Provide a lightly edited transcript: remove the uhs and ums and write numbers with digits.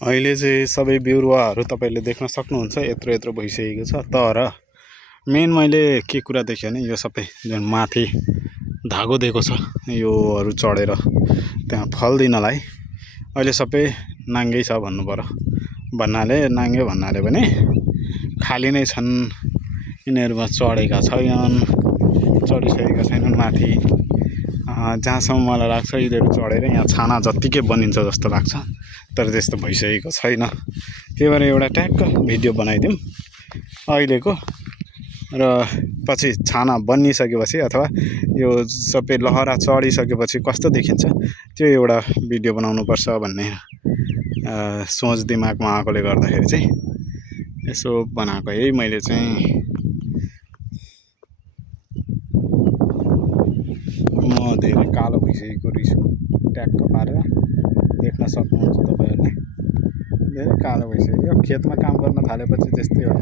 अहिले चाहिँ सबै बिरुवाहरू तपाईँले देख्न सक्नुहुन्छ यत्रो यत्रो भइसकेको छ। तर मेन मैले के कुरा देखेँ भने यो सबै जुन माथि धागो दिएको छ योहरू चढेर त्यहाँ फल दिनलाई अहिले सबै नाङ्गै छ भन्नु पर्यो। नाङ्गे भन्नाले पनि खाली नै छन्, यिनीहरूमा चढेका छैनन्, चढिसकेका छैनन् माथि। जहाँसम्म मलाई लाग्छ यिनीहरू चढेर यहाँ छाना जत्तिकै बनिन्छ जस्तो लाग्छ, तर त्यस्तो भइसकेको छैन। त्यही भएर एउटा ट्याक्क भिडियो बनाइदिउँ अहिलेको, र पछि छाना बनिसकेपछि अथवा यो सबै लहरा चढिसकेपछि कस्तो देखिन्छ त्यो एउटा भिडियो बनाउनुपर्छ भन्ने सोच दिमागमा आएकोले गर्दाखेरि चाहिँ यसो बनाएको है मैले चाहिँ। म धेरै कालो भइसकेको रहेछु, ट्याक्क पारेर देख्न सक्नुहुन्छ तपाईँहरूले। धेरै कालो भइसक्यो, खेतमा काम गर्न थालेपछि त्यस्तै हो।